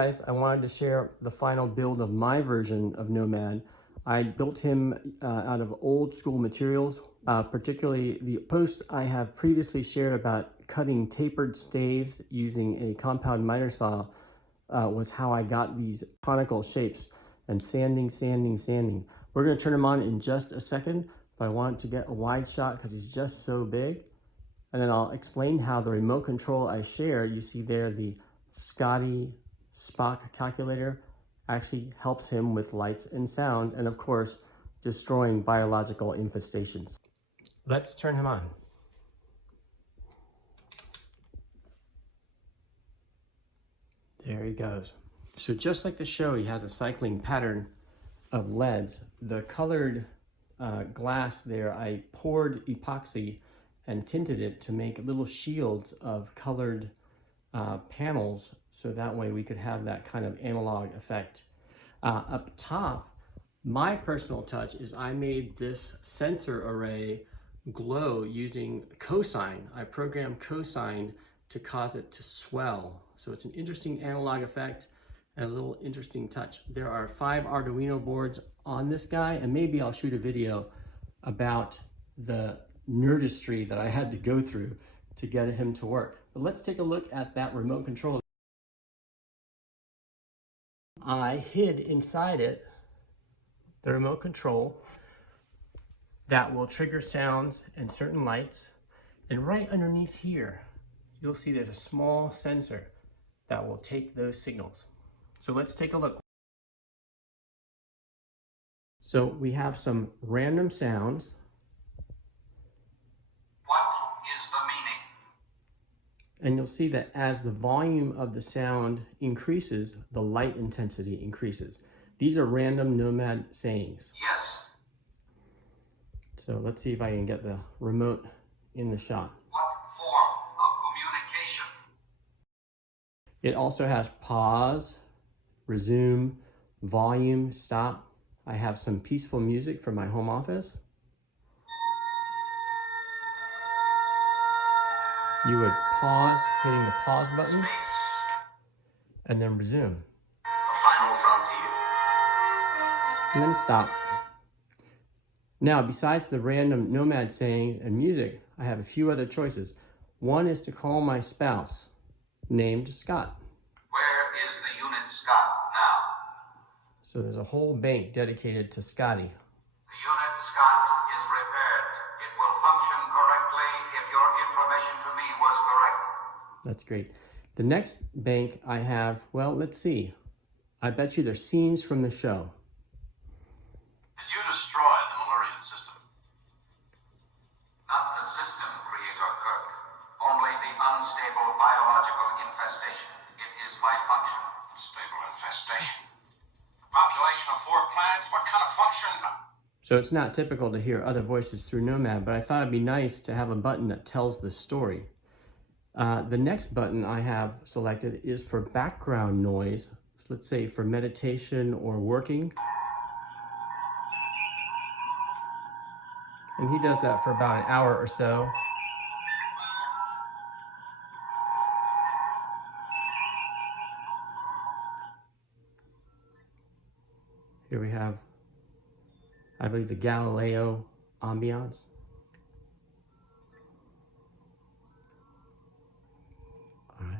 Guys, I wanted to share the final build of my version of Nomad. I built him out of old school materials, particularly the post I have previously shared about cutting tapered staves using a compound miter saw was how I got these conical shapes, and sanding. We're going to turn him on in just a second, but I want to get a wide shot because he's just so big. And then I'll explain how the remote control I share, you see there, the Scotty Spock calculator, actually helps him with lights and sound, and of course, destroying biological infestations. Let's turn him on. There he goes. So just like the show, he has a cycling pattern of LEDs. The colored glass there, I poured epoxy and tinted it to make little shields of colored panels, so that way we could have that kind of analog effect. Up top, my personal touch is I made this sensor array glow using cosine. I programmed cosine to cause it to swell. So it's an interesting analog effect and a little interesting touch. There are 5 Arduino boards on this guy, and maybe I'll shoot a video about the nerdistry that I had to go through to get him to work. But let's take a look at that remote control. I hid inside it the remote control that will trigger sounds and certain lights. And right underneath here, you'll see there's a small sensor that will take those signals. So let's take a look. So we have some random sounds. And you'll see that as the volume of the sound increases, the light intensity increases. These are random Nomad sayings. Yes. So let's see if I can get the remote in the shot. What form of communication? It also has pause, resume, volume, stop. I have some peaceful music for my home office. You would pause, hitting the pause button, and then resume. The final frontier. And then stop. Now, besides the random Nomad sayings and music, I have a few other choices. One is to call my spouse, named Scott. Where is the unit Scott now? So there's a whole bank dedicated to Scotty. The unit Scott is repaired. It will function correctly if your information to me was correct. That's great. The next bank I have, well, let's see. I bet you there's scenes from the show. Did you destroy the Malurian system? Not the system, Creator Kirk. Only the unstable biological infestation. It is my function. Unstable infestation? A population of 4 planets? What kind of function? So it's not typical to hear other voices through Nomad, but I thought it'd be nice to have a button that tells the story. The next button I have selected is for background noise, let's say for meditation or working. And he does that for about an hour or so. Here we have, I believe, the Galileo ambiance. All right.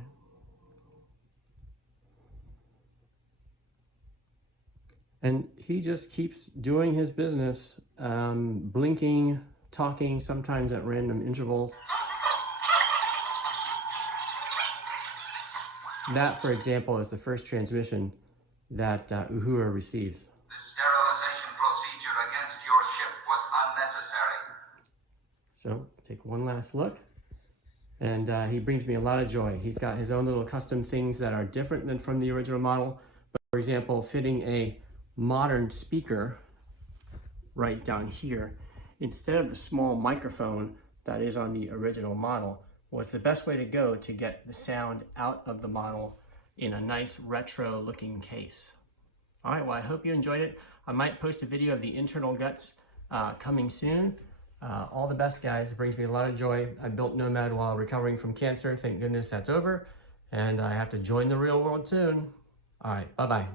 And he just keeps doing his business, blinking, talking, sometimes at random intervals. That, for example, is the first transmission that Uhura receives. The sterilization procedure against your ship was unnecessary. So, take one last look. And he brings me a lot of joy. He's got his own little custom things that are different than from the original model. But for example, fitting a modern speaker right down here, instead of the small microphone that is on the original model, was the best way to go to get the sound out of the model in a nice retro looking case. All right, well, I hope you enjoyed it. I might post a video of the internal guts coming soon. All the best, guys. It brings me a lot of joy. I built Nomad while recovering from cancer. Thank goodness that's over. And I have to join the real world soon. All right, bye-bye.